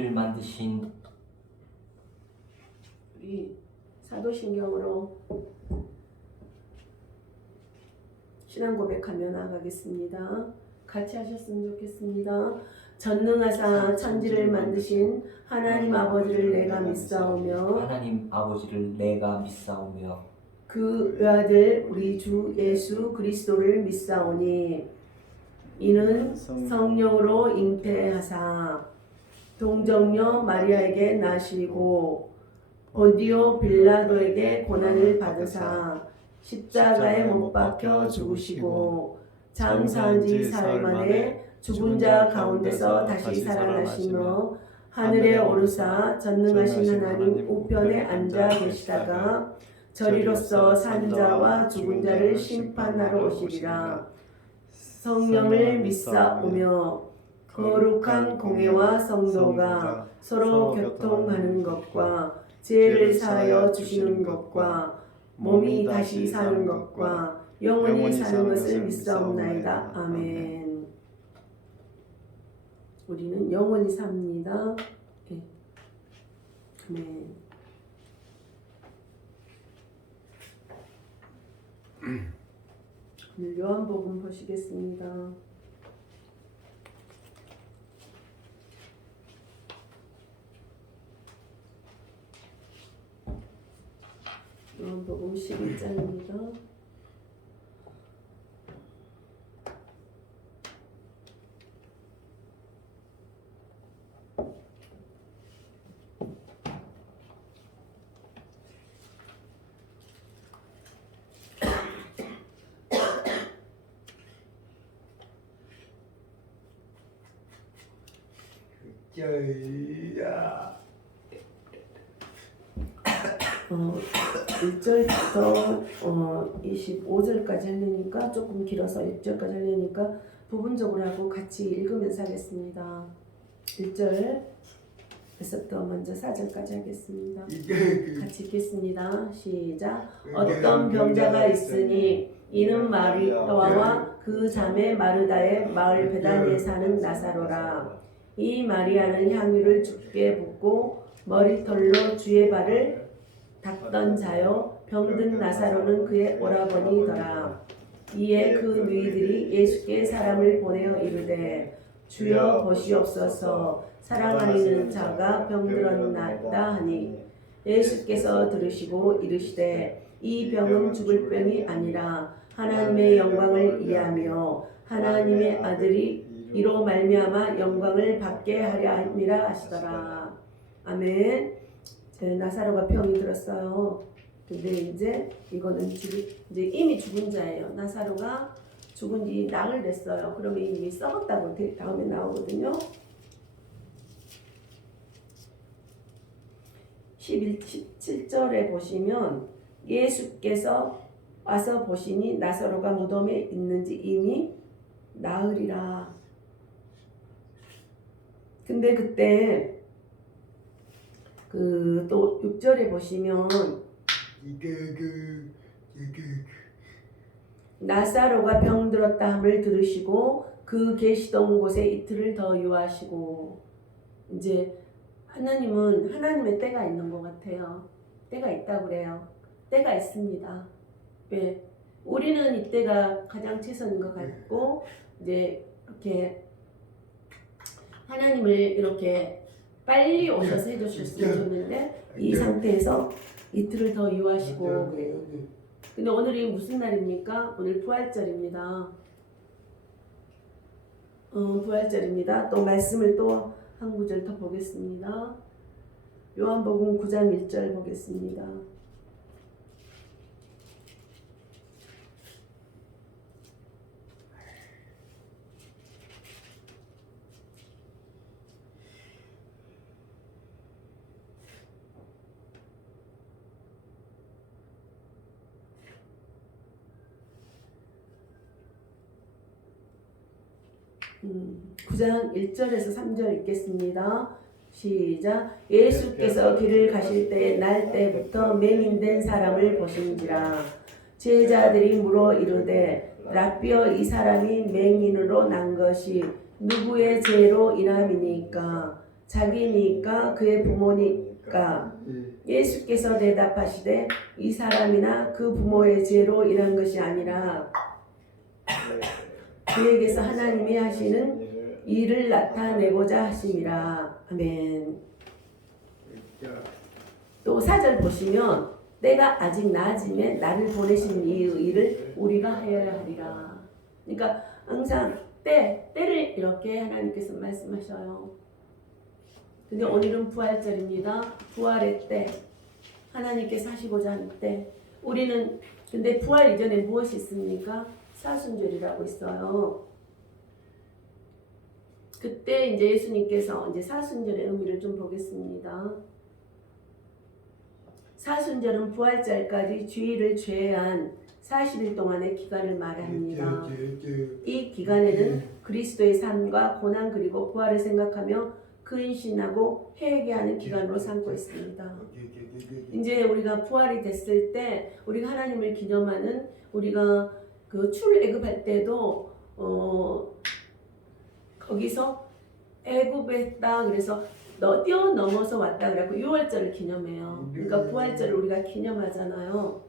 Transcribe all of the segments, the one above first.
만드신 우리 사도신경으로 신앙 고백하며 나아가겠습니다. 같이 하셨으면 좋겠습니다. 전능하사 천지를 만드신 하나님 아버지를 내가 믿사오며 하나님 아버지를 내가 믿사오며 그 외아들 우리 주 예수 그리스도를 믿사오니 이는 성령으로 잉태하사 동정녀 마리아에게 나시고 본디오 빌라도에게 고난을 받으사 십자가에 못 박혀 죽으시고 장사한 지 사흘 만에 죽은 자 가운데서 다시 살아나시며 하늘에 오르사 전능하신 하나님 우편에 앉아 계시다가 저리로서 산 자와 죽은 자를 심판하러 오시리라. 성령을 믿사오며 거룩한 공회와 성도가 서로 교통하는 것과 죄를 사하여 주시는 것과 몸이 다시 사는 것과 영원히 사는 것을 믿사옵나이다. 아멘. 우리는 영원히 삽니다. 네. 아멘. 오늘 요한복음 보시겠습니다. 요한복음 11장입니다. 저야 1절부터 25절까지 하려니까 조금 길어서 6절까지 하려니까 부분적으로 하고 같이 읽으면서 하겠습니다. 1절에서부터 먼저 4절까지 하겠습니다. 같이 읽겠습니다. 시작. 어떤 병자가 있으니 이는 마리아와 그 자매 마르다의 마을 베다니에 사는 나사로라. 이 마리아는 향유를 주께 붓고 머리털로 주의 발을 닦던 자요 병든 나사로는 그의 오라버니더라. 이에 그 누이들이 예수께 사람을 보내어 이르되 주여 보시옵소서 사랑하는 자가 병들었나이다 하니 예수께서 들으시고 이르시되 이 병은 죽을 병이 아니라 하나님의 영광을 위하며 하나님의 아들이 이로 말미암아 영광을 받게 하려 함이라 하시더라. 아멘. 나사로가 병이 들었어요. 근데 이제 이거는 이제 이미 죽은 자예요. 나사로가 죽은 지 나흘 됐어요. 그러면 이미 썩었다고 다음에 나오거든요. 17절에 보시면 예수께서 와서 보시니 나사로가 무덤에 있는지 이미 나흘이라. 근데 그때 또 6절에 보시면 나사로가 병들었다 함을 들으시고 그 계시던 곳에 이틀을 더 유하시고 이제 하나님은 하나님의 때가 있는 것 같아요. 때가 있다고 그래요. 때가 있습니다. 왜? 우리는 이때가 가장 최선인 것 같고 이제 이렇게 하나님을 이렇게 빨리 오셔서 해주셨으면 좋겠는데 이 상태에서 이틀을 더 유하시고 그래요. 근데 오늘이 무슨 날입니까? 오늘 부활절입니다. 부활절입니다. 또 말씀을 또 한 구절 더 보겠습니다. 요한복음 9장 1절 보겠습니다. 음, 9장 1절에서 3절 읽겠습니다. 시작. 예수께서 길을 가실 때 날 때부터 맹인된 사람을 보신지라. 제자들이 물어 이르되 라삐어 이 사람이 맹인으로 난 것이 누구의 죄로 인함이니까? 자기니까 그의 부모니까. 예수께서 대답하시되 이 사람이나 그 부모의 죄로 일한 것이 아니라 그에게서 하나님이 하시는 일을 나타내고자 하심이라. 아멘. 또 4절 보시면 때가 아직 나아짐에 나를 보내신 이 일을 우리가 하여야 하리라. 그러니까 항상 때를 이렇게 하나님께서 말씀하셔요. 근데 오늘은 부활절입니다. 부활의 때, 하나님께서 하시고자 하는 때. 우리는 근데 부활 이전에 무엇이 있습니까? 사순절이라고 있어요. 그때 이제 예수님께서 이제 사순절의 의미를 좀 보겠습니다. 사순절은 부활절까지 주일을 제외한 40일 동안의 기간을 말합니다. 이 기간에는 그리스도의 삶과 고난 그리고 부활을 생각하며 근신하고 회개하는 기간으로 삼고 있습니다. 이제 우리가 부활이 됐을 때 우리가 하나님을 기념하는 우리가 그 출애굽할 때도 거기서 애굽했다 그래서 뛰어넘어서 왔다 그래갖고 6월절을 기념해요. 그러니까 부활절을 우리가 기념하잖아요.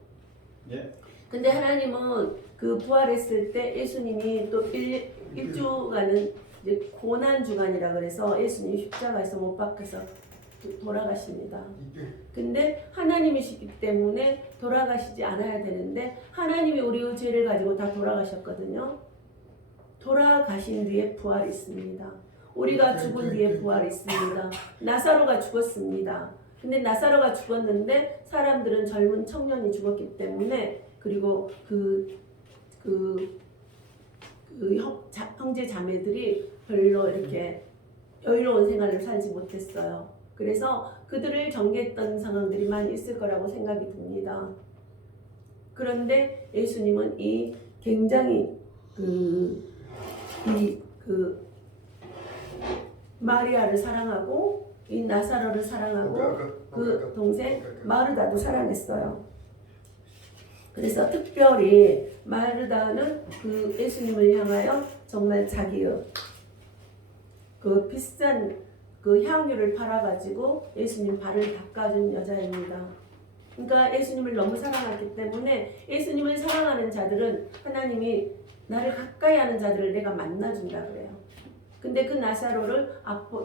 예. 근데 하나님은 그 부활했을 때 예수님이 또 1주간은 이제 고난 주간이라 그래서 예수님이 십자가에서 못 박혀서 돌아가십니다. 근데 하나님이시기 때문에 돌아가시지 않아야 되는데 하나님이 우리의 죄를 가지고 다 돌아가셨거든요. 돌아가신 뒤에 부활이 있습니다. 우리가 죽은 뒤에 부활이 있습니다. 나사로가 죽었습니다. 근데 나사로가 죽었는데 사람들은 젊은 청년이 죽었기 때문에 그리고 형제 자매들이 별로 이렇게 여유로운 생활을 살지 못했어요. 그래서 그들을 정죄했던 상황들이 많이 있을 거라고 생각이 듭니다. 그런데 예수님은 이 굉장히 마리아를 사랑하고 이 나사로를 사랑하고 그 동생 마르다도 사랑했어요. 그래서 특별히 마르다는 그 예수님을 향하여 정말 자기의 그 비싼 그 향유를 팔아가지고 예수님 발을 닦아준 여자입니다. 그러니까 예수님을 너무 사랑했기 때문에 예수님을 사랑하는 자들은 하나님이 나를 가까이 하는 자들을 내가 만나준다 그래요. 근데 그 나사로를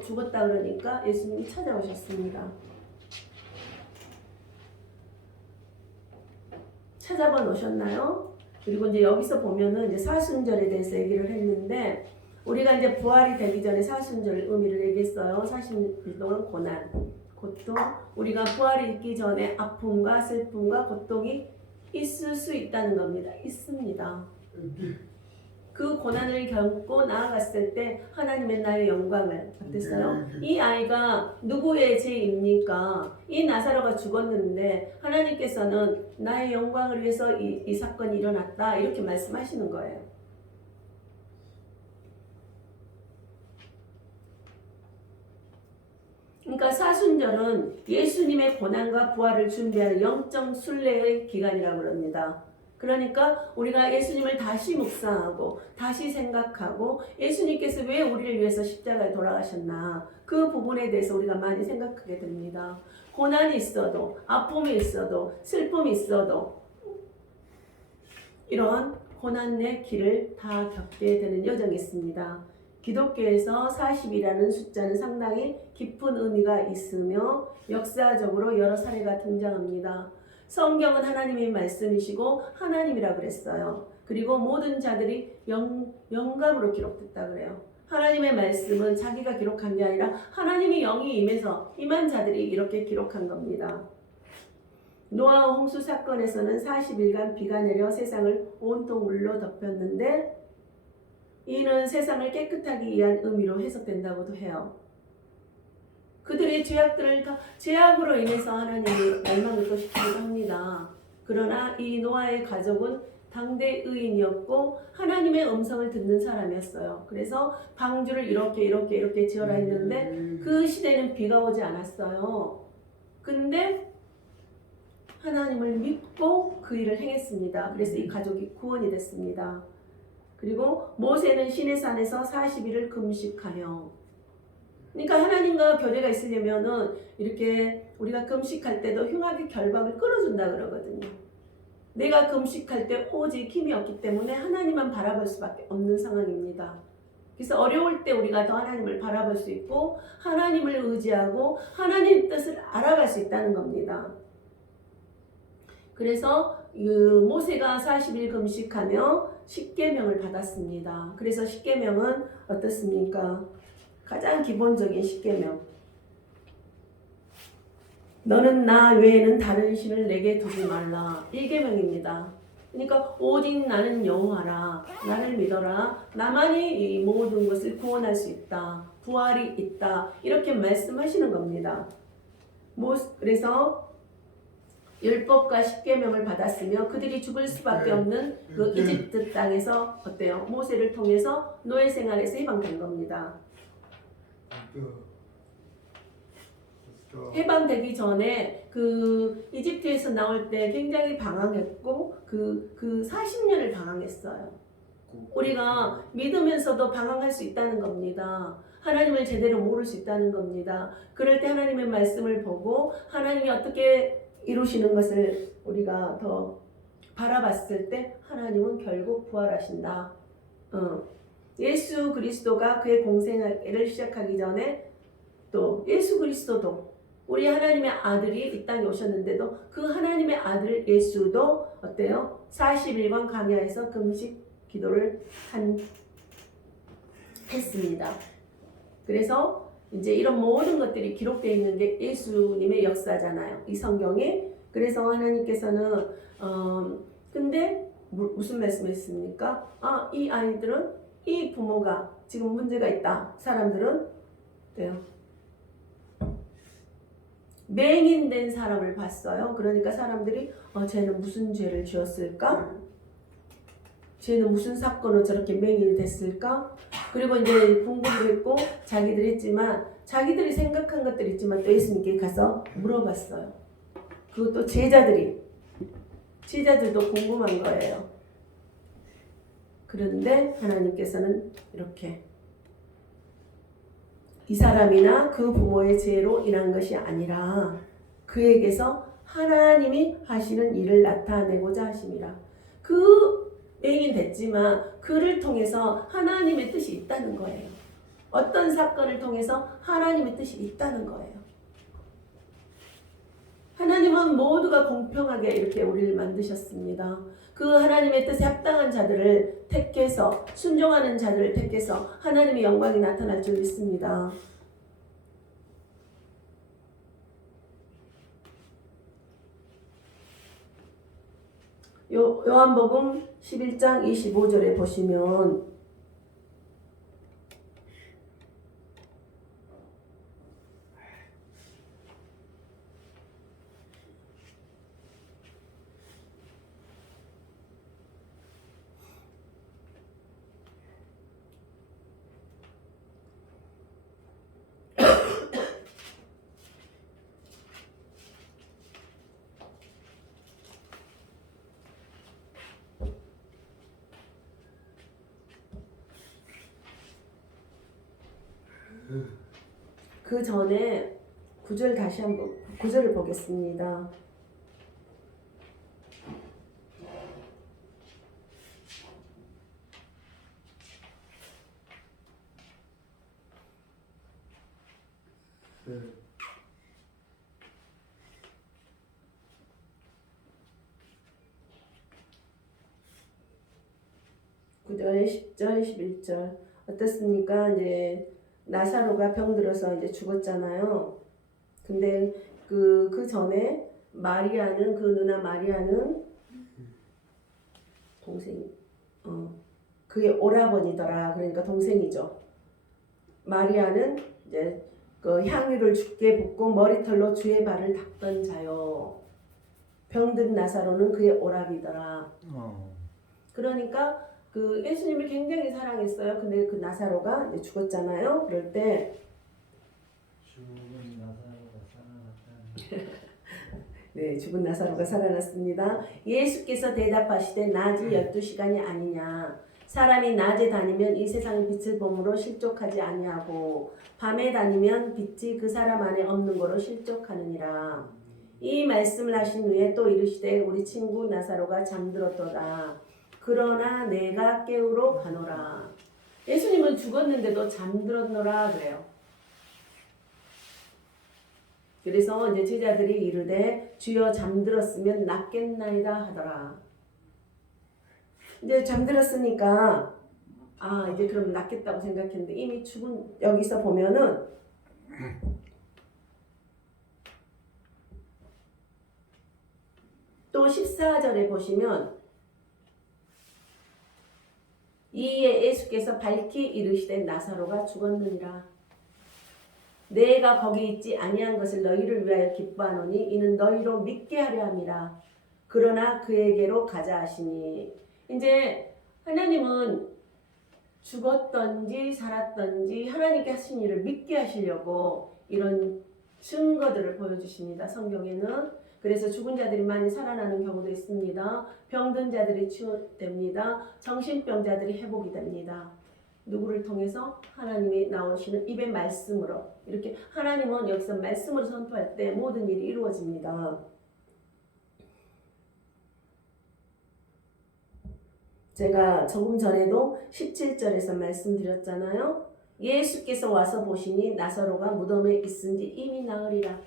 죽었다 그러니까 예수님이 찾아오셨습니다. 찾아봐 놓으셨나요? 그리고 이제 여기서 보면은 이제 사순절에 대해서 얘기를 했는데 우리가 이제 부활이 되기 전에 사순절 의미를 얘기했어요. 40일 동안 고난, 고통. 우리가 부활이 있기 전에 아픔과 슬픔과 고통이 있을 수 있다는 겁니다. 있습니다. 그 고난을 겪고 나아갔을 때 하나님의 나의 영광을 어땠어요? 이 아이가 누구의 죄입니까? 이 나사로가 죽었는데 하나님께서는 나의 영광을 위해서 이 사건이 일어났다 이렇게 말씀하시는 거예요. 그러니까 사순절은 예수님의 고난과 부활을 준비하는 영적 순례의 기간이라고 합니다. 그러니까 우리가 예수님을 다시 묵상하고 다시 생각하고 예수님께서 왜 우리를 위해서 십자가에 돌아가셨나 그 부분에 대해서 우리가 많이 생각하게 됩니다. 고난이 있어도 아픔이 있어도 슬픔이 있어도 이런 고난의 길을 다 겪게 되는 여정이 있습니다. 기독교에서 40이라는 숫자는 상당히 깊은 의미가 있으며 역사적으로 여러 사례가 등장합니다. 성경은 하나님의 말씀이시고 하나님이라 그랬어요. 그리고 모든 자들이 영감으로 기록됐다 그래요. 하나님의 말씀은 자기가 기록한 게 아니라 하나님의 영이 임해서 임한 자들이 이렇게 기록한 겁니다. 노아와 홍수 사건에서는 40일간 비가 내려 세상을 온통 물로 덮였는데 이는 세상을 깨끗하기 위한 의미로 해석된다고도 해요. 그들의 죄악으로 인해서 하나님이 멸망을 또 시키기도 합니다. 그러나 이 노아의 가족은 당대 의인이었고 하나님의 음성을 듣는 사람이었어요. 그래서 방주를 이렇게 지어라 했는데 그 시대는 비가 오지 않았어요. 근데 하나님을 믿고 그 일을 행했습니다. 그래서 이 가족이 구원이 됐습니다. 그리고 모세는 시내산에서 40일을 금식하며 그러니까 하나님과 교제가 있으려면은 이렇게 우리가 금식할 때도 흉악의 결박을 끊어준다 그러거든요. 내가 금식할 때 오직 힘이 없기 때문에 하나님만 바라볼 수밖에 없는 상황입니다. 그래서 어려울 때 우리가 더 하나님을 바라볼 수 있고 하나님을 의지하고 하나님의 뜻을 알아갈 수 있다는 겁니다. 그래서 모세가 40일 금식하며 십계명을 받았습니다. 그래서 십계명은 어떻습니까? 가장 기본적인 십계명. 너는 나 외에는 다른 신을 내게 두지 말라. 1계명입니다. 그러니까 오직 나는 여호와라. 나를 믿어라. 나만이 이 모든 것을 구원할 수 있다. 부활이 있다. 이렇게 말씀하시는 겁니다. 그래서 율법과 십계명을 받았으며 그들이 죽을 수밖에 없는 그 이집트 땅에서 어때요? 모세를 통해서 노예 생활에서 해방된 겁니다. 해방되기 전에 그 이집트에서 나올 때 굉장히 방황했고 그 40년을 방황했어요. 우리가 믿으면서도 방황할 수 있다는 겁니다. 하나님을 제대로 모를 수 있다는 겁니다. 그럴 때 하나님의 말씀을 보고 하나님이 어떻게 이루시는 것을 우리가 더 바라봤을 때 하나님은 결국 부활하신다. 예수 그리스도가 그의 공생애를 시작하기 전에 또 예수 그리스도도 우리 하나님의 아들이 이 땅에 오셨는데도 그 하나님의 아들 예수도 어때요? 40일간 광야에서 금식 기도를 했습니다. 그래서 이제 이런 모든 것들이 기록되어 있는 게 예수님의 역사잖아요. 이 성경에. 그래서 하나님께서는 근데 무슨 말씀했습니까? 이 아이들은 이 부모가 지금 문제가 있다. 사람들은 어때요? 맹인된 사람을 봤어요. 그러니까 사람들이 쟤는 무슨 죄를 지었을까? 쟤는 무슨 사건으로 저렇게 맹인이 됐을까? 그리고 이제 궁금을 했고 자기들이 했지만 자기들이 생각한 것들이 있지만 또 예수님께 가서 물어봤어요. 그것도 제자들도 궁금한 거예요. 그런데 하나님께서는 이렇게 이 사람이나 그 부모의 죄로 인한 것이 아니라 그에게서 하나님이 하시는 일을 나타내고자 하심이라. 그 맹인 됐지만 그를 통해서 하나님의 뜻이 있다는 거예요. 어떤 사건을 통해서 하나님의 뜻이 있다는 거예요. 하나님은 모두가 공평하게 이렇게 우리를 만드셨습니다. 그 하나님의 뜻에 합당한 자들을 택해서 순종하는 자들을 택해서 하나님의 영광이 나타날 줄 믿습니다. 요한복음 11장 25절에 보시면 그 전에 9절 다시 한번 9절을 보겠습니다. (9절) 10절 11절 어떻습니까? 이제 나사로가 병들어서 이제 죽었잖아요. 근데 그 전에 마리아는 그 누나 마리아는 동생 그의 오라버니더라. 그러니까 동생이죠. 마리아는 이제 그 향유를 주께 붓고 머리털로 주의 발을 닦던 자요. 병든 나사로는 그의 오라비더라. 그러니까 그 예수님을 굉장히 사랑했어요. 근데 그 나사로가 이제 죽었잖아요. 그럴 때 죽은 나사로가 살아났다. 네, 죽은 나사로가 살아났습니다. 예수께서 대답하시되 낮이 12시간이 아니냐. 사람이 낮에 다니면 이 세상의 빛을 봄으로 실족하지 아니하고 밤에 다니면 빛이 그 사람 안에 없는 거로 실족하느니라. 이 말씀을 하신 후에 또 이르시되 우리 친구 나사로가 잠들었도다. 그러나 내가 깨우러 가노라. 예수님은 죽었는데도 잠들었노라 그래요. 그래서 이제 제자들이 이르되 주여 잠들었으면 낫겠나이다 하더라. 이제 잠들었으니까 이제 그럼 낫겠다고 생각했는데 이미 죽은 여기서 보면은 또 14절에 보시면 이에 예수께서 밝히 이르시되 나사로가 죽었느니라. 내가 거기 있지 아니한 것을 너희를 위하여 기뻐하노니 이는 너희로 믿게 하려 함이라. 그러나 그에게로 가자 하시니 이제 하나님은 죽었던지 살았던지 하나님께 하신 일을 믿게 하시려고 이런 증거들을 보여주십니다. 성경에는. 그래서 죽은 자들이 많이 살아나는 경우도 있습니다. 병든 자들이 치유됩니다. 정신병자들이 회복이 됩니다. 누구를 통해서? 하나님이 나오시는 입의 말씀으로. 이렇게 하나님은 여기서 말씀으로 선포할 때 모든 일이 이루어집니다. 제가 조금 전에도 17절에서 말씀드렸잖아요. 예수께서 와서 보시니 나사로가 무덤에 있은지 이미 나으리라.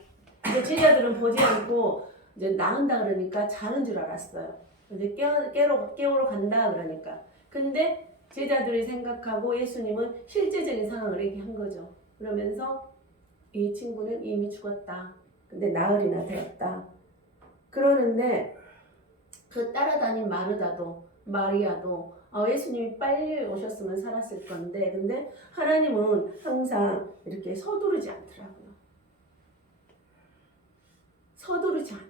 이제 제자들은 보지 않고 이제 나은다 그러니까 자는 줄 알았어요. 이제 깨우러 간다 그러니까. 근데 제자들이 생각하고 예수님은 실제적인 상황을 얘기한 거죠. 그러면서 이 친구는 이미 죽었다. 근데 나흘이나 되었다. 그러는데 그 따라다닌 마리아도 예수님이 빨리 오셨으면 살았을 건데 근데 하나님은 항상 이렇게 서두르지 않더라고요. 서두르지 않아요.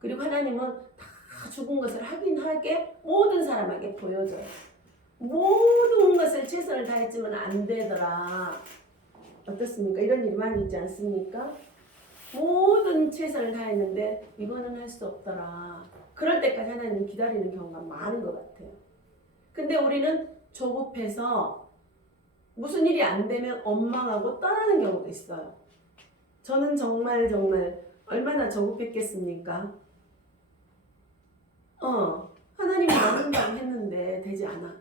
그리고 하나님은 다 죽은 것을 확인하게 모든 사람에게 보여줘요. 모든 것을 최선을 다했지만 안 되더라. 어떻습니까? 이런 일이 많이 있지 않습니까? 모든 최선을 다했는데 이거는 할 수 없더라. 그럴 때까지 하나님 기다리는 경우가 많은 것 같아요. 근데 우리는 조급해서 무슨 일이 안 되면 원망하고 떠나는 경우도 있어요. 저는 정말 얼마나 조급했겠습니까? 하나님이 나눈다고 했는데 되지 않아.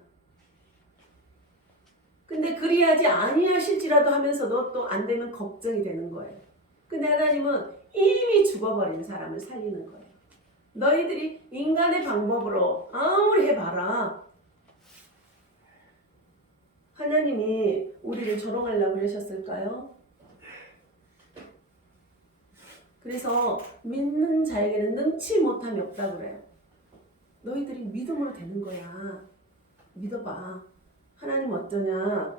근데 그리하지 아니하실지라도 하면서도 또 안 되면 걱정이 되는 거예요. 근데 하나님은 이미 죽어버린 사람을 살리는 거예요. 너희들이 인간의 방법으로 아무리 해봐라. 하나님이 우리를 조롱하려고 그러셨을까요? 그래서 믿는 자에게는 능치 못함이 없다고 그래요. 너희들이 믿음으로 되는 거야. 믿어봐. 하나님 어쩌냐.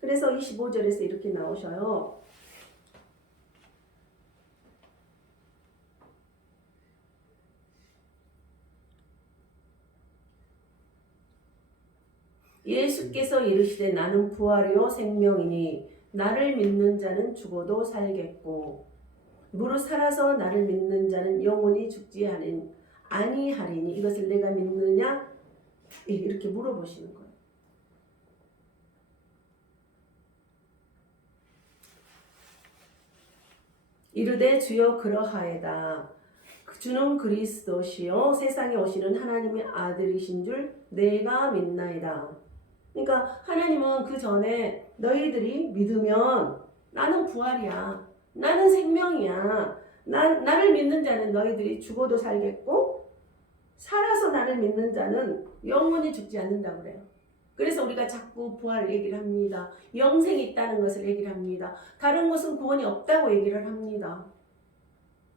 그래서 25절에서 이렇게 나오셔요. 예수께서 이르시되 나는 부활이요 생명이니 나를 믿는 자는 죽어도 살겠고 무릇 살아서 나를 믿는 자는 영원히 죽지 아니하리니 이것을 내가 믿느냐? 이렇게 물어보시는 거예요. 이르되 주여 그러하에다. 주는 그리스도시요 세상에 오시는 하나님의 아들이신 줄 내가 믿나이다. 그러니까 하나님은 그 전에 너희들이 믿으면 나는 부활이야. 나는 생명이야. 나를 믿는 자는 너희들이 죽어도 살겠고 살아서 나를 믿는 자는 영원히 죽지 않는다고 그래요. 그래서 우리가 자꾸 부활 얘기를 합니다. 영생이 있다는 것을 얘기를 합니다. 다른 것은 구원이 없다고 얘기를 합니다.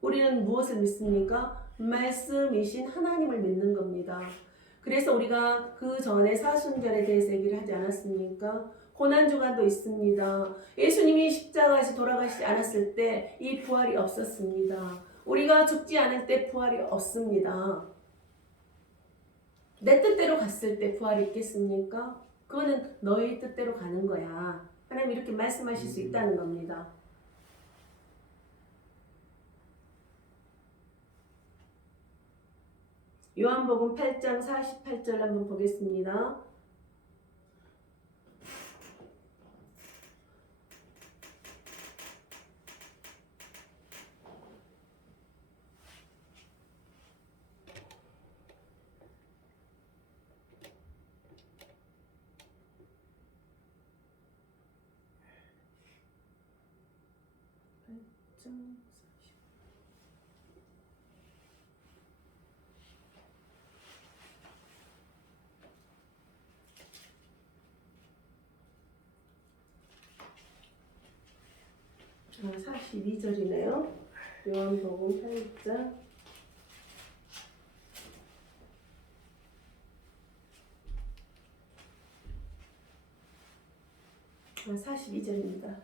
우리는 무엇을 믿습니까? 말씀이신 하나님을 믿는 겁니다. 그래서 우리가 그 전에 사순절에 대해서 얘기를 하지 않았습니까? 고난주간도 있습니다. 예수님이 십자가에서 돌아가시지 않았을 때 이 부활이 없었습니다. 우리가 죽지 않을 때 부활이 없습니다. 내 뜻대로 갔을 때 부활이 있겠습니까? 그거는 너희 뜻대로 가는 거야. 하나님 이렇게 말씀하실 수 있다는 겁니다. 요한복음 8장 48절 한번 보겠습니다. 아, 42절이네요. 요한복음 8장 42절입니다.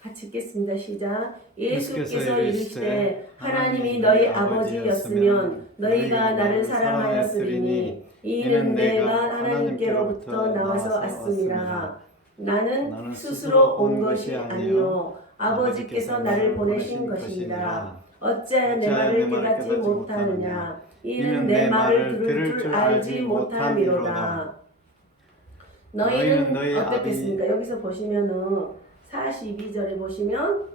같이 읽겠습니다. 시작. 예수께서 이르시되 하나님이 너희 아버지였으면 너희가 나를 사랑하였으리니 이는 내가 하나님께로부터 나와서 왔음이라. 나는 스스로 온 것이 아니요 아버지께서 나를 보내신 것이니라. 어찌하여 내 말을 깨닫지 못하느냐. 이는 내 말을 들을 줄 알지 못함이로다. 너희는 어떻겠습니까? 여기서 보시면은 42절에 보시면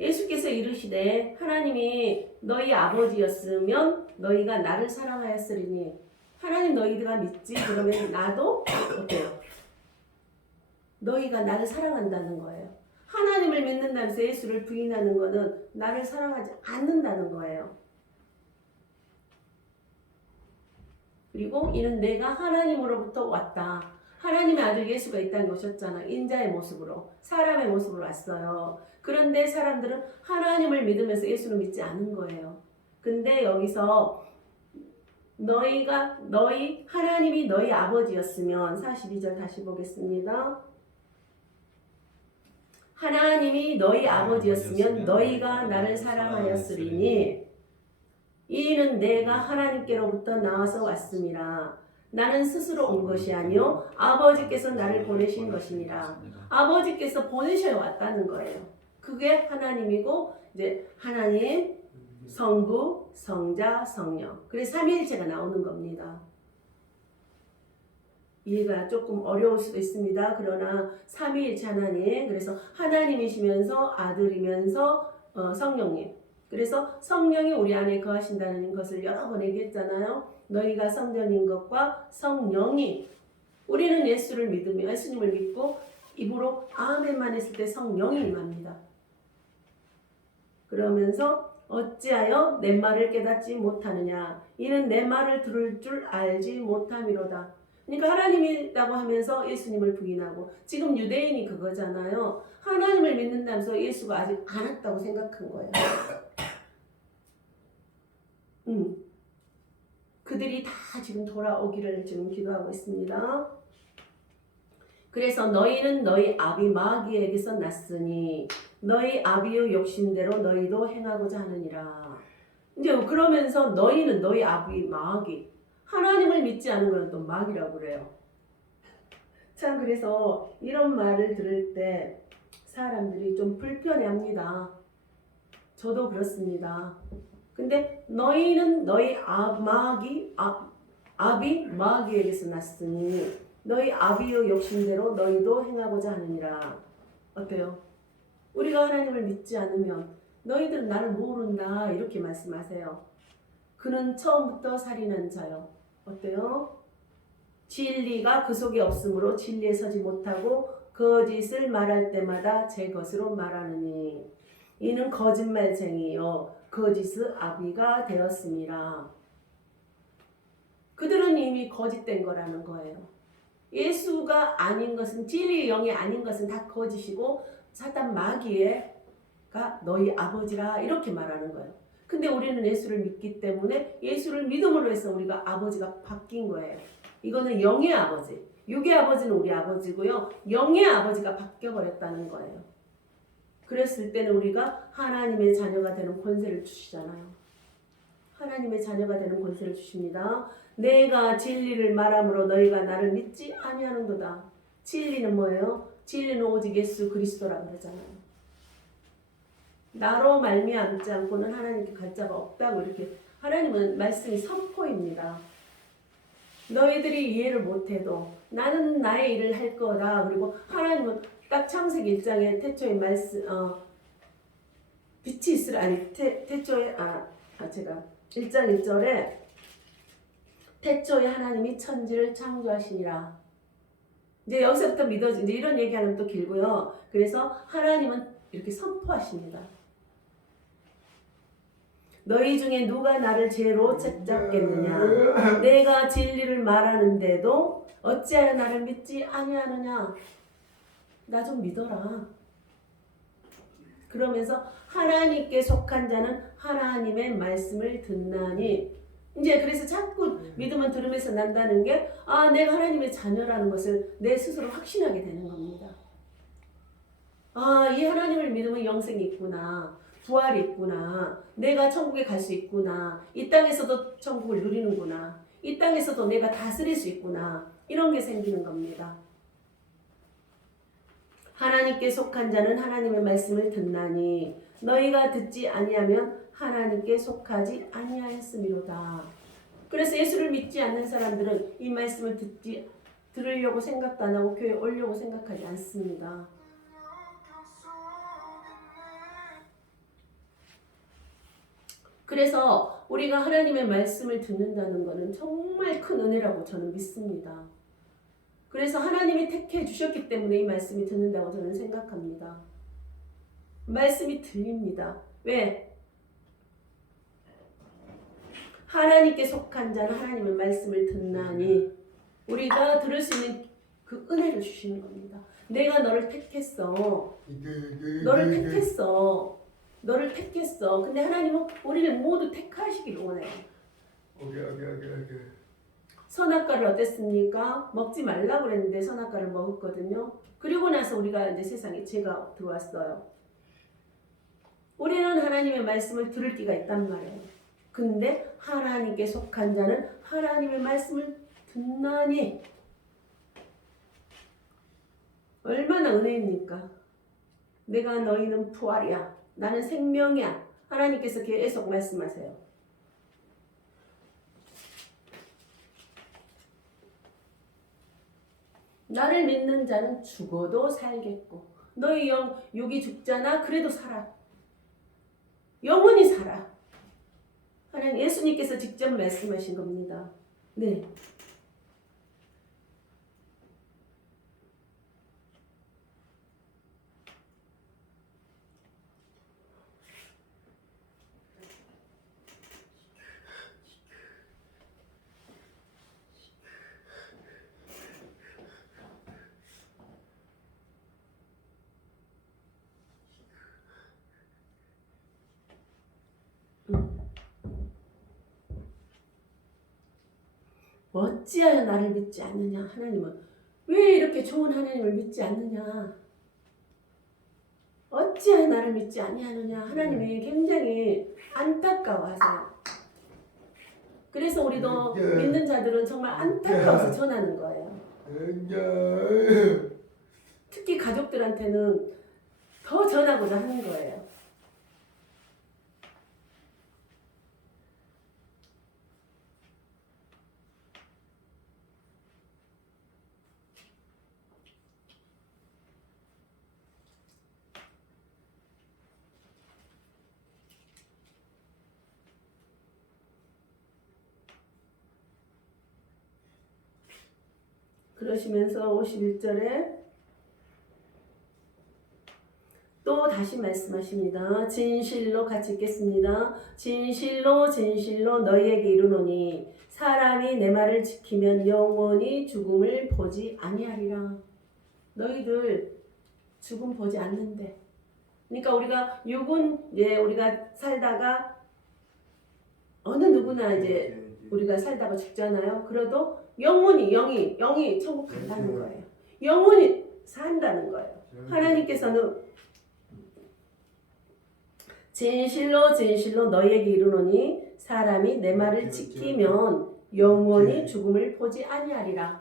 예수께서 이르시되 하나님이 너희 아버지였으면 너희가 나를 사랑하였으리니. 하나님 너희가 믿지? 그러면 나도 어때요? 너희가 나를 사랑한다는 거예요. 하나님을 믿는다면서 예수를 부인하는 것은 나를 사랑하지 않는다는 거예요. 그리고 이는 내가 하나님으로부터 왔다. 하나님의 아들 예수가 이 땅에 오셨잖아. 인자의 모습으로, 사람의 모습으로 왔어요. 그런데 사람들은 하나님을 믿으면서 예수를 믿지 않은 거예요. 근데 여기서 하나님이 너희 아버지였으면 42절 다시 보겠습니다. 하나님이 너희 아버지였으면 너희가 나를 사랑하였으리니 이는 내가 하나님께로부터 나와서 왔음이라. 나는 스스로 온 것이 아니요 아버지께서 나를 보내신 것이니라. 아버지께서 보내셔 왔다는 거예요. 그게 하나님이고 이제 하나님, 성부, 성자, 성령. 그래서 삼위일체가 나오는 겁니다. 이해가 조금 어려울 수도 있습니다. 그러나 삼위일체 하나님, 그래서 하나님이시면서 아들이면서 성령님. 그래서 성령이 우리 안에 거하신다는 것을 여러 번 얘기했잖아요. 너희가 성전인 것과 성령이, 우리는 예수를 믿으며 예수님을 믿고 입으로 아멘만 했을 때 성령이 임합니다. 그러면서 어찌하여 내 말을 깨닫지 못하느냐. 이는 내 말을 들을 줄 알지 못함이로다. 그러니까 하나님이라고 하면서 예수님을 부인하고, 지금 유대인이 그거잖아요. 하나님을 믿는다면서 예수가 아직 안 왔다고 생각한 거예요. 그들이 다 지금 돌아오기를 지금 기도하고 있습니다. 그래서 너희는 너희 아비 마귀에게서 났으니 너희 아비의 욕심대로 너희도 행하고자 하느니라. 이제 그러면서 너희는 너희 아비 마귀, 하나님을 믿지 않은 것은 또 마귀라고 그래요. 참, 그래서 이런 말을 들을 때 사람들이 좀 불편해합니다. 저도 그렇습니다. 근데 너희는 너희 아비 마귀에게서 났으니 너희 아비의 욕심대로 너희도 행하고자 하느니라. 어때요? 우리가 하나님을 믿지 않으면 너희들은 나를 모른다 이렇게 말씀하세요. 그는 처음부터 살인한 자요. 어때요? 진리가 그 속에 없으므로 진리에 서지 못하고 거짓을 말할 때마다 제 것으로 말하느니 이는 거짓말쟁이요 거짓의 아비가 되었습니다. 그들은 이미 거짓된 거라는 거예요. 예수가 아닌 것은, 진리의 영이 아닌 것은 다 거짓이고 사단 마귀가 너희 아버지라 이렇게 말하는 거예요. 근데 우리는 예수를 믿기 때문에 예수를 믿음으로 해서 우리가 아버지가 바뀐 거예요. 이거는 영의 아버지, 육의 아버지는 우리 아버지고요. 영의 아버지가 바뀌어버렸다는 거예요. 그랬을 때는 우리가 하나님의 자녀가 되는 권세를 주시잖아요. 하나님의 자녀가 되는 권세를 주십니다. 내가 진리를 말함으로 너희가 나를 믿지 아니하는도다. 진리는 뭐예요? 진리는 오직 예수 그리스도라고 그러잖아요. 나로 말미암지 않고는 하나님께 갈 자가 없다고 이렇게 하나님은 말씀이 선포입니다. 너희들이 이해를 못해도 나는 나의 일을 할 거다. 그리고 하나님은 딱 창세기 1장에 태초에 말씀 빛이 있으라 태초에 제가 1장 1절에 태초에 하나님이 천지를 창조하시니라. 이제 여기서부터 믿어지 이제 이런 얘기하면 또 길고요. 그래서 하나님은 이렇게 선포하십니다. 너희 중에 누가 나를 죄로 책잡겠느냐? 내가 진리를 말하는데도 어찌하여 나를 믿지 아니하느냐? 나 좀 믿어라. 그러면서 하나님께 속한 자는 하나님의 말씀을 듣나니 이제 그래서 자꾸 믿음은 들으면서 난다는 게 내가 하나님의 자녀라는 것을 내 스스로 확신하게 되는 겁니다. 이 하나님을 믿으면 영생이 있구나. 부활이 있구나. 내가 천국에 갈 수 있구나. 이 땅에서도 천국을 누리는구나. 이 땅에서도 내가 다스릴 수 있구나. 이런 게 생기는 겁니다. 하나님께 속한 자는 하나님의 말씀을 듣나니 너희가 듣지 아니하면 하나님께 속하지 아니하였음이로다. 그래서 예수를 믿지 않는 사람들은 이 말씀을 들으려고 생각도 안 하고 교회에 오려고 생각하지 않습니다. 그래서 우리가 하나님의 말씀을 듣는다는 것은 정말 큰 은혜라고 저는 믿습니다. 그래서 하나님이 택해 주셨기 때문에 이 말씀이 듣는다고 저는 생각합니다. 말씀이 들립니다. 왜? 하나님께 속한 자는 하나님의 말씀을 듣나니 우리가 들을 수 있는 그 은혜를 주시는 겁니다. 내가 너를 택했어. 너를 택했어. 근데 하나님은 우리를 모두 택하시길 원해요. 선악과를 어땠습니까? 먹지 말라고 그랬는데 선악과를 먹었거든요. 그리고 나서 우리가 이제 세상에 죄가 들어왔어요. 우리는 하나님의 말씀을 들을 기가 있단 말이에요. 근데 하나님께 속한 자는 하나님의 말씀을 듣나니 얼마나 은혜입니까? 내가 너희는 부활이야. 나는 생명이야. 하나님께서 계속 말씀하세요. 나를 믿는 자는 죽어도 살겠고 너희 육이 죽잖아. 그래도 살아. 영원히 살아. 하나님 예수님께서 직접 말씀하신 겁니다. 네. 어찌하여 나를 믿지 않느냐? 하나님은 왜 이렇게 좋은 하나님을 믿지 않느냐? 어찌하여 나를 믿지 아니하느냐? 하나님이 굉장히 안타까워하세요. 그래서 우리도 믿는 자들은 정말 안타까워서 전하는 거예요. 특히 가족들한테는 더 전하고자 하는 거예요. 그러시면서 51절에 또 다시 말씀하십니다. 진실로 같이 읽겠습니다. 진실로 너희에게 이르노니 사람이 내 말을 지키면 영원히 죽음을 보지 아니하리라. 너희들 죽음 보지 않는데. 그러니까 우리가 육은 우리가 살다가 어느 누구나 이제 우리가 살다가 죽잖아요. 그래도 영원히 영이 천국 간다는 거예요. 영원히 산다는 거예요. 하나님께서는 진실로 너희에게 이르노니 사람이 내 말을 지키면 영원히 죽음을 보지 아니하리라.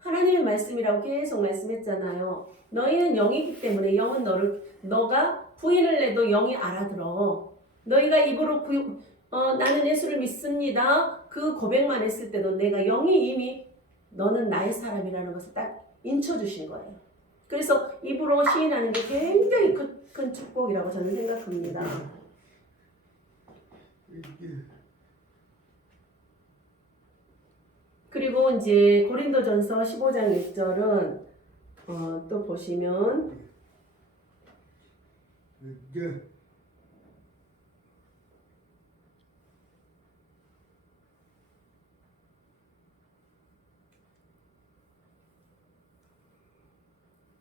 하나님의 말씀이라고 계속 말씀했잖아요. 너희는 영이기 때문에 영은 너가 부인을 해도 영이 알아들어. 너희가 입으로 나는 예수를 믿습니다. 그 고백만 했을 때도 내가 영이 이미 너는 나의 사람이라는 것을 딱 인쳐주신 거예요. 그래서 입으로 시인하는 게 굉장히 큰 축복이라고 저는 생각합니다. 그리고 이제 고린도전서 15장 1절은 또 보시면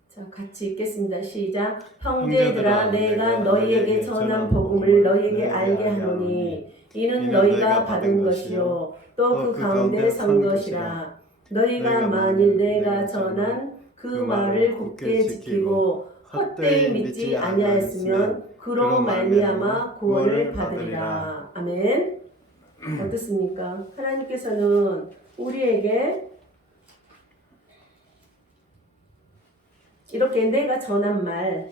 자, 같이 읽겠습니다. 시작. 형제들아 내가 너희에게 전한 복음을 너희에게 알게 하노니 이는 너희가 받은 것이요 또 그 가운데 선 것이라. 너희가 만일 내가 전한 그 말을 굳게 지키고 헛되이 믿지 아니하였으면 그로 말미암아 구원을 받으리라. 아멘. 어떻습니까? 하나님께서는 우리에게 이렇게 내가 전한 말,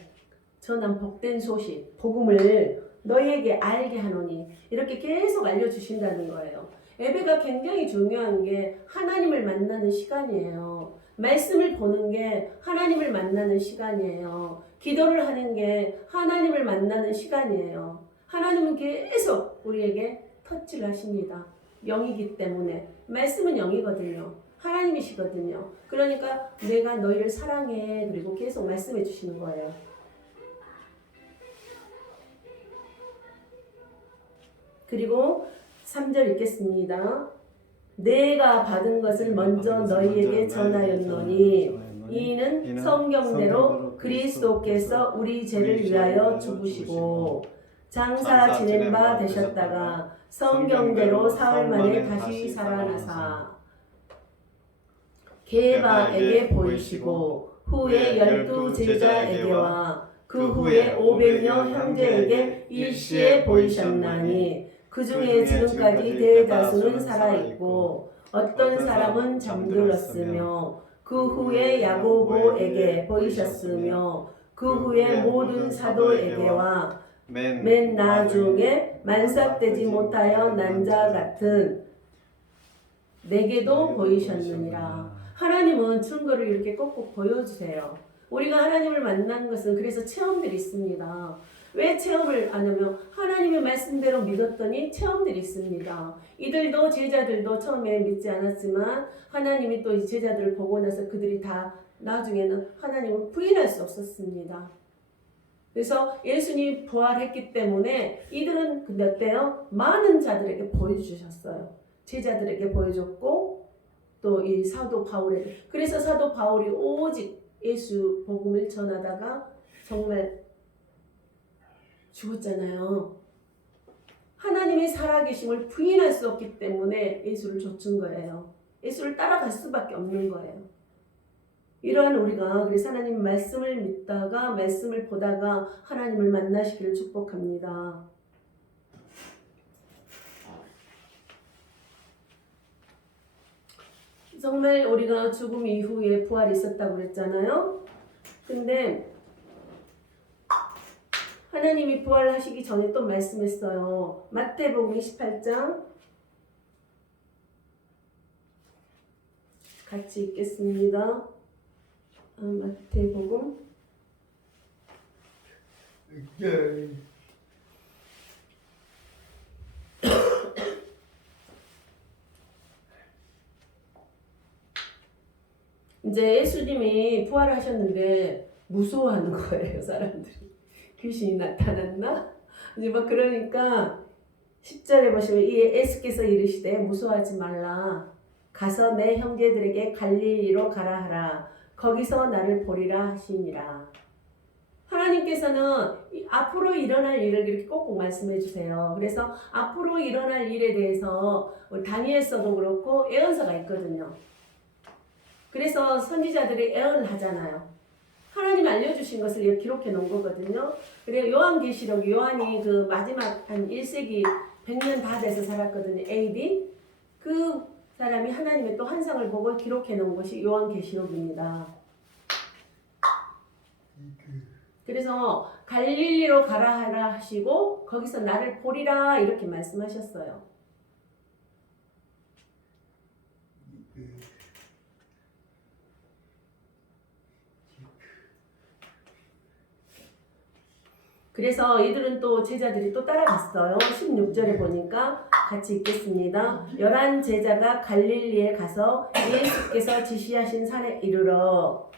전한 복된 소식, 복음을 너희에게 알게 하노니 이렇게 계속 알려주신다는 거예요. 예배가 굉장히 중요한 게 하나님을 만나는 시간이에요. 말씀을 보는 게 하나님을 만나는 시간이에요. 기도를 하는 게 하나님을 만나는 시간이에요. 하나님은 계속 우리에게 터치를 하십니다. 영이기 때문에. 말씀은 영이거든요. 하나님이시거든요. 그러니까 내가 너희를 사랑해. 그리고 계속 말씀해 주시는 거예요. 그리고 3절 읽겠습니다. 내가 받은 것을 먼저 너희에게 전하였노니 이는 성경대로 그리스도께서 우리 죄를 위하여 죽으시고 장사 지낸 바 되셨다가 성경대로 사흘 만에 다시 살아나사 게바에게 보이시고 후에 12 제자에게와 그 후에 500여 형제에게 일시에 보이셨나니 그 중에 지금까지 대다수는 살아있고 어떤 사람은 잠들었으며 그 후에 야고보에게 보이셨으며 그 후에 모든 사도에게와 맨 나중에 만삭되지 못하여 난 자 같은 내게도 보이셨느니라. 하나님은 증거를 이렇게 꼭꼭 보여주세요. 우리가 하나님을 만난 것은 그래서 체험들이 있습니다. 왜 체험을 하냐면 하나님의 말씀대로 믿었더니 체험들이 있습니다. 이들도 제자들도 처음에 믿지 않았지만 하나님이 또 이 제자들을 보고 나서 그들이 다 나중에는 하나님을 부인할 수 없었습니다. 그래서 예수님이 부활했기 때문에 이들은 근데 어때요? 많은 자들에게 보여주셨어요. 제자들에게 보여줬고 또 이 사도 바울에게. 그래서 사도 바울이 오직 예수 복음을 전하다가 정말 죽었잖아요. 하나님의 살아계심을 부인할 수 없기 때문에 예수를 좇은 거예요. 예수를 따라갈 수밖에 없는 거예요. 이러한 우리가 그래서 하나님 말씀을 믿다가 말씀을 보다가 하나님을 만나시기를 축복합니다. 정말 우리가 죽음 이후에 부활이 있었다고 그랬잖아요. 근데 하나님이 부활하시기 전에 또 말씀했어요. 마태복음 28장 같이 읽겠습니다. 마태복음 이제 예수님이 부활하셨는데 무서워하는 거예요, 사람들이. 귀신이 나타났나? 이제 막 그러니까 10절에 보시면 이 예수께서 이르시되 무서워하지 말라. 가서 내 형제들에게 갈릴리로 가라 하라. 거기서 나를 보리라 하시니라. 하나님께서는 앞으로 일어날 일을 이렇게 꼭꼭 말씀해 주세요. 그래서 앞으로 일어날 일에 대해서 다니엘서도 그렇고 예언서가 있거든요. 그래서 선지자들이 예언을 하잖아요. 하나님이 알려주신 것을 기록해 놓은 거거든요. 그리고 요한계시록, 요한이 그 마지막 한 1세기 100년 다 돼서 살았거든요. AD. 그 사람이 하나님의 또 환상을 보고 기록해 놓은 것이 요한계시록입니다. 그래서 갈릴리로 가라 하라 하시고 거기서 나를 보리라 이렇게 말씀하셨어요. 그래서 이들은 또 제자들이 또 따라갔어요. 16절에 보니까 같이 읽겠습니다. 11 제자가 갈릴리에 가서 예수께서 지시하신 산에 이르러,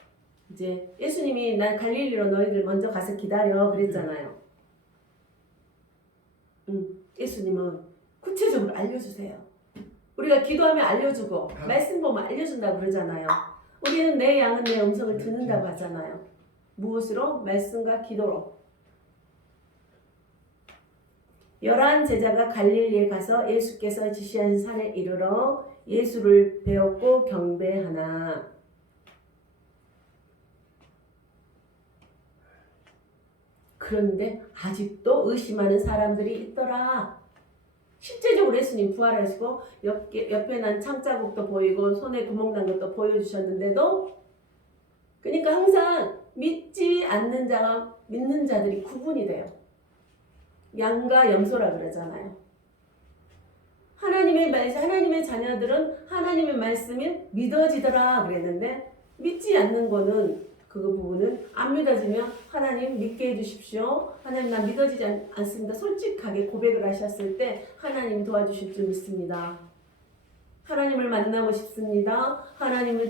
이제 예수님이 난 갈릴리로 너희들 먼저 가서 기다려 그랬잖아요. 예수님은 구체적으로 알려주세요. 우리가 기도하면 알려주고 말씀 보면 알려준다고 그러잖아요. 우리는 내 양은 내 음성을 듣는다고 하잖아요. 무엇으로? 말씀과 기도로. 11 제자가 갈릴리에 가서 예수께서 지시한 산에 이르러 예수를 배웠고 경배하나. 그런데 아직도 의심하는 사람들이 있더라. 실제적으로 예수님 부활하시고 옆에 난 창자국도 보이고 손에 구멍 난 것도 보여주셨는데도, 그러니까 항상 믿지 않는 자와 믿는 자들이 구분이 돼요. 양과 염소라 그러잖아요. 하나님의 자녀들은 하나님의 말씀이 믿어지더라 그랬는데, 믿지 않는 거는 그 부분은 안 믿어지면 하나님 믿게 해주십시오. 하나님 난 믿어지지 않습니다. 솔직하게 고백을 하셨을 때 하나님 도와주실 줄 믿습니다. 하나님을 만나고 싶습니다. 하나님을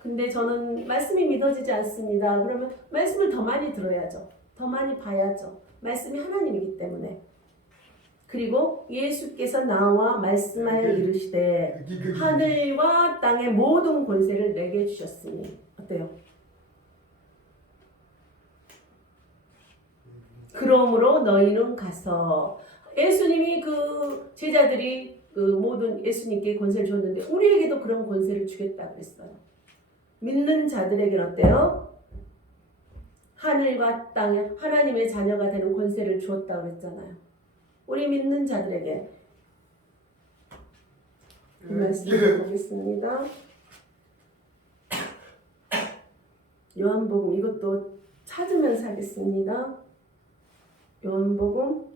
근데 저는 말씀이 믿어지지 않습니다. 그러면 말씀을 더 많이 들어야죠. 더 많이 봐야죠. 말씀이 하나님이기 때문에. 그리고 예수께서 나와 말씀하여 이르시되 하늘과 땅의 모든 권세를 내게 주셨으니. 어때요? 그러므로 너희는 가서, 예수님이 그 제자들이 그 모든 예수님께 권세를 줬는데 우리에게도 그런 권세를 주겠다 그랬어요. 믿는 자들에게는 어때요? 하늘과 땅에 하나님의 자녀가 되는 권세를 주었다 그랬잖아요. 우리 믿는 자들에게. 그 말씀을 보겠습니다. 요한복음, 이것도 찾으면서 하겠습니다. 요한복음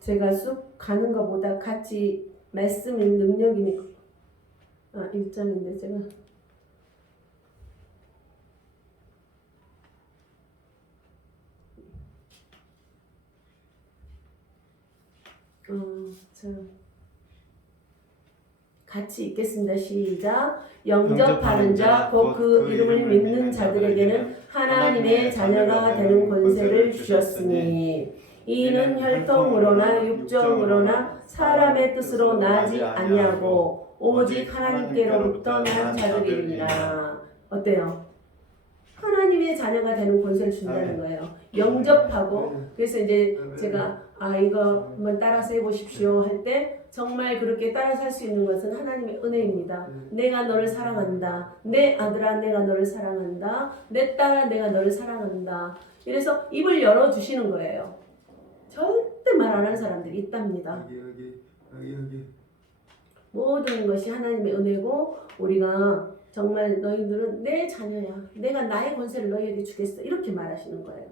'제가 쑥 가는 것보다 같이 말씀의 능력이니 1장인데 제가 같이 읽겠습니다. 시작. 영접하는 자 곧 그 이름을 믿는 자들에게는 하나님의 자녀가 되는 권세를 주셨으니 이는 혈통으로나 육정으로나 사람의 뜻으로 나지 아니하고 오직 하나님께로부터 난 자들이니라. 어때요? 하나님의 자녀가 되는 권세를 준다는 거예요. 영접하고. 그래서 이제 제가 이거 한번 따라서 해보십시오 할 때 정말 그렇게 따라서 할 수 있는 것은 하나님의 은혜입니다. 내가 너를 사랑한다. 내 아들아 내가 너를 사랑한다. 내 딸아 내가 너를 사랑한다. 이래서 입을 열어주시는 거예요. 절대 말 안 하는 사람들이 있답니다. 모든 것이 하나님의 은혜고 우리가 정말 너희들은 내 자녀야. 내가 나의 권세를 너희에게 주겠어. 이렇게 말하시는 거예요.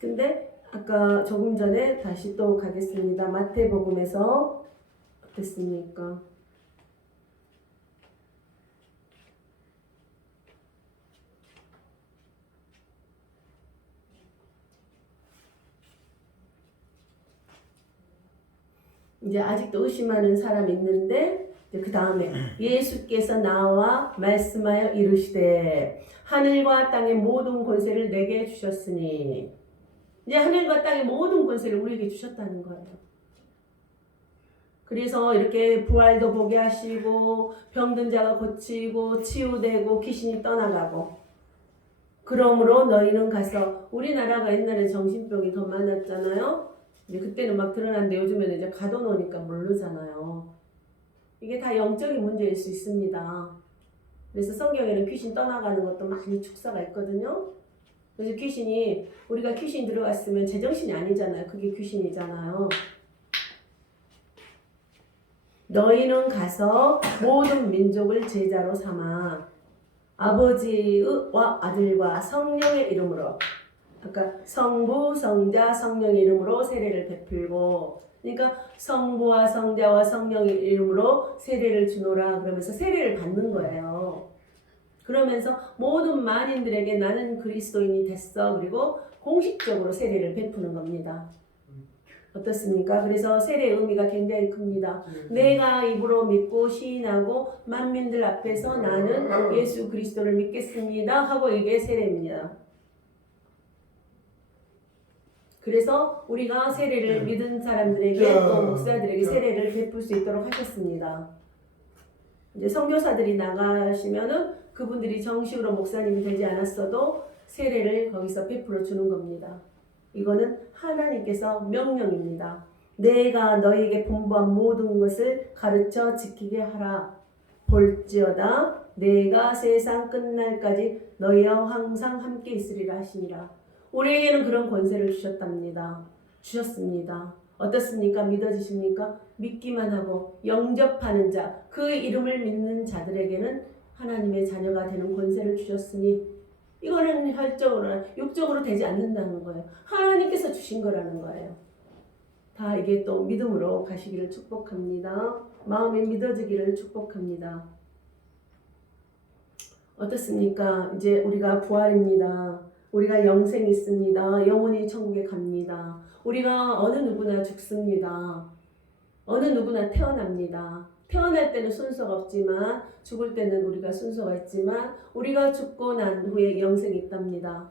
근데 아까 조금 전에 다시 또 가겠습니다. 마태복음에서 어땠습니까? 이제 아직도 의심하는 사람이 있는데 그 다음에 예수께서 나와 말씀하여 이르시되 하늘과 땅의 모든 권세를 내게 주셨으니, 이제 하늘과 땅의 모든 권세를 우리에게 주셨다는 거예요. 그래서 이렇게 부활도 보게 하시고 병든 자가 고치고 치유되고 귀신이 떠나가고. 그러므로 너희는 가서, 우리나라가 옛날에 정신병이 더 많았잖아요. 이제 그때는 막 드러났는데 요즘에는 이제 가둬놓으니까 모르잖아요. 이게 다 영적인 문제일 수 있습니다. 그래서 성경에는 귀신 떠나가는 것도 많이 축사가 있거든요. 그래서 귀신이 우리가 귀신 들어갔으면 제정신이 아니잖아요. 그게 귀신이잖아요. 너희는 가서 모든 민족을 제자로 삼아 아버지와 아들과 성령의 이름으로, 아까 성부, 성자, 성령의 이름으로 세례를 베풀고, 그러니까 성부와 성자와 성령의 이름으로 세례를 주노라 그러면서 세례를 받는 거예요. 그러면서 모든 만인들에게 나는 그리스도인이 됐어. 그리고 공식적으로 세례를 베푸는 겁니다. 어떻습니까? 그래서 세례의 의미가 굉장히 큽니다. 내가 입으로 믿고 시인하고 만민들 앞에서 나는 예수 그리스도를 믿겠습니다 하고 이게 세례입니다. 그래서 우리가 세례를 믿은 사람들에게 또 목사들에게 세례를 베풀 수 있도록 하셨습니다. 이제 선교사들이 나가시면은 그분들이 정식으로 목사님이 되지 않았어도 세례를 거기서 베풀어 주는 겁니다. 이거는 하나님께서 명령입니다. 내가 너희에게 분부한 모든 것을 가르쳐 지키게 하라. 볼지어다 내가 세상 끝날까지 너희와 항상 함께 있으리라 하시니라. 우리에게는 그런 권세를 주셨답니다. 주셨습니다. 어떻습니까? 믿어지십니까? 믿기만 하고 영접하는 자, 그 이름을 믿는 자들에게는 하나님의 자녀가 되는 권세를 주셨으니 이거는 혈적으로나 육적으로 되지 않는다는 거예요. 하나님께서 주신 거라는 거예요. 다 이게 또 믿음으로 가시기를 축복합니다. 마음에 믿어지기를 축복합니다. 어떻습니까? 이제 우리가 부활입니다. 우리가 영생이 있습니다. 영원히 천국에 갑니다. 우리가 어느 누구나 죽습니다. 어느 누구나 태어납니다. 태어날 때는 순서가 없지만 죽을 때는 우리가 순서가 있지만 우리가 죽고 난 후에 영생이 있답니다.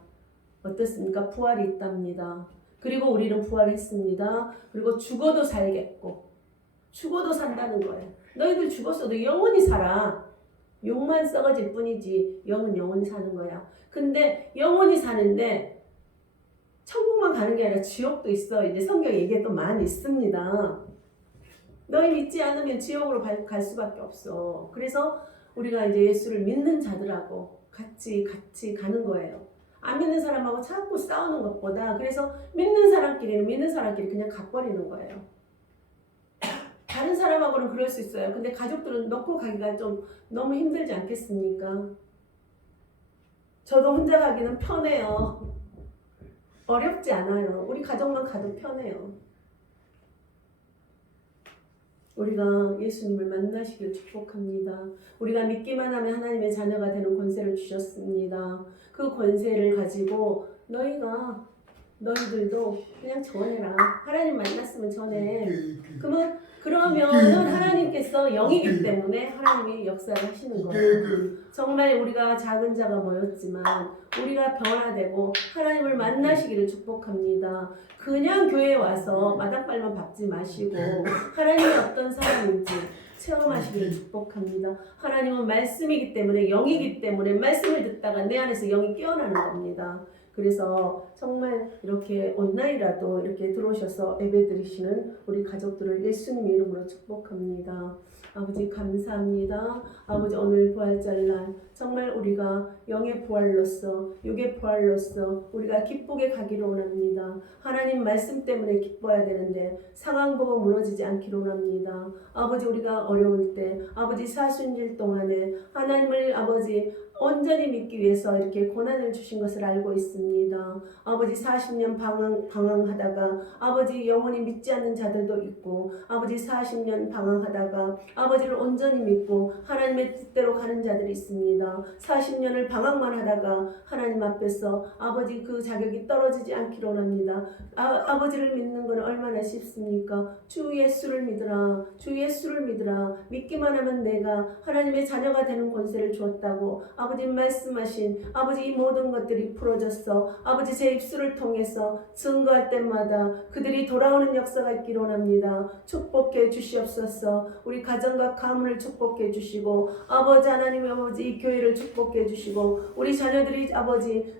어떻습니까? 부활이 있답니다. 그리고 우리는 부활했습니다. 그리고 죽어도 살겠고 죽어도 산다는 거예요. 너희들 죽었어도 영원히 살아. 육만 썩어질 뿐이지 영은 영원히 사는 거야. 근데 영원히 사는데 천국만 가는 게 아니라 지옥도 있어. 이제 성경에 이게 또 많이 있습니다. 너희 믿지 않으면 지옥으로 갈 수밖에 없어. 그래서 우리가 이제 예수를 믿는 자들하고 같이 가는 거예요. 안 믿는 사람하고 자꾸 싸우는 것보다 그래서 믿는 사람끼리 그냥 가버리는 거예요. 다른 사람하고는 그럴 수 있어요. 근데 가족들은 놓고 가기가 좀 너무 힘들지 않겠습니까? 저도 혼자 가기는 편해요. 어렵지 않아요. 우리 가족만 가도 편해요. 우리가 예수님을 만나시길 축복합니다. 우리가 믿기만 하면 하나님의 자녀가 되는 권세를 주셨습니다. 그 권세를 가지고 너희들도 그냥 전해라. 하나님 만났으면 전해. 그러면은 하나님께서 영이기 때문에 하나님이 역사를 하시는 거예요. 정말 우리가 작은 자가 모였지만 우리가 변화되고 하나님을 만나시기를 축복합니다. 그냥 교회에 와서 마당발만 밟지 마시고 하나님이 어떤 사람인지 체험하시기를 축복합니다. 하나님은 말씀이기 때문에 영이기 때문에 말씀을 듣다가 내 안에서 영이 깨어나는 겁니다. 그래서 정말 이렇게 온라인이라도 이렇게 들어오셔서 예배드리시는 우리 가족들을 예수님 이름으로 축복합니다. 아버지 감사합니다. 아버지 오늘 부활절날 정말 우리가 영의 부활로서 육의 부활로서 우리가 기쁘게 가기를 원합니다. 하나님 말씀 때문에 기뻐야 되는데 상황 보고 무너지지 않기를 원합니다. 아버지 우리가 어려울 때 아버지 사순일 동안에 하나님을 아버지 온전히 믿기 위해서 이렇게 고난을 주신 것을 알고 있습니다. 아버지 40년 방황하다가 아버지 영원히 믿지 않는 자들도 있고 아버지 40년 방황하다가 아버지를 온전히 믿고 하나님의 뜻대로 가는 자들이 있습니다. 40년을 방황만 하다가 하나님 앞에서 아버지 그 자격이 떨어지지 않기를 원합니다. 아버지를 믿는 건 얼마나 쉽습니까? 주 예수를 믿으라. 주 예수를 믿으라. 믿기만 하면 내가 하나님의 자녀가 되는 권세를 주었다고 아버지 말씀하신 아버지 이 모든 것들이 풀어졌어. 아버지 제 입술을 통해서 증거할 때마다 그들이 돌아오는 역사가 있기를 원합니다. 축복해 주시옵소서. 우리 가정 건강과 가문을 축복해 주시고 아버지 하나님 아버지 이 교회를 축복해 주시고 우리 자녀들이 아버지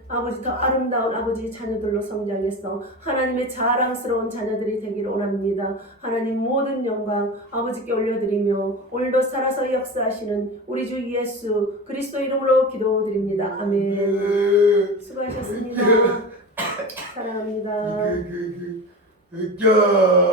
더 아름다운 아버지 자녀들로 성장해서 하나님의 자랑스러운 자녀들이 되기를 원합니다. 하나님 모든 영광 아버지께 올려드리며 오늘도 살아서 역사하시는 우리 주 예수 그리스도 이름으로 기도드립니다. 아멘. 수고하셨습니다. 사랑합니다.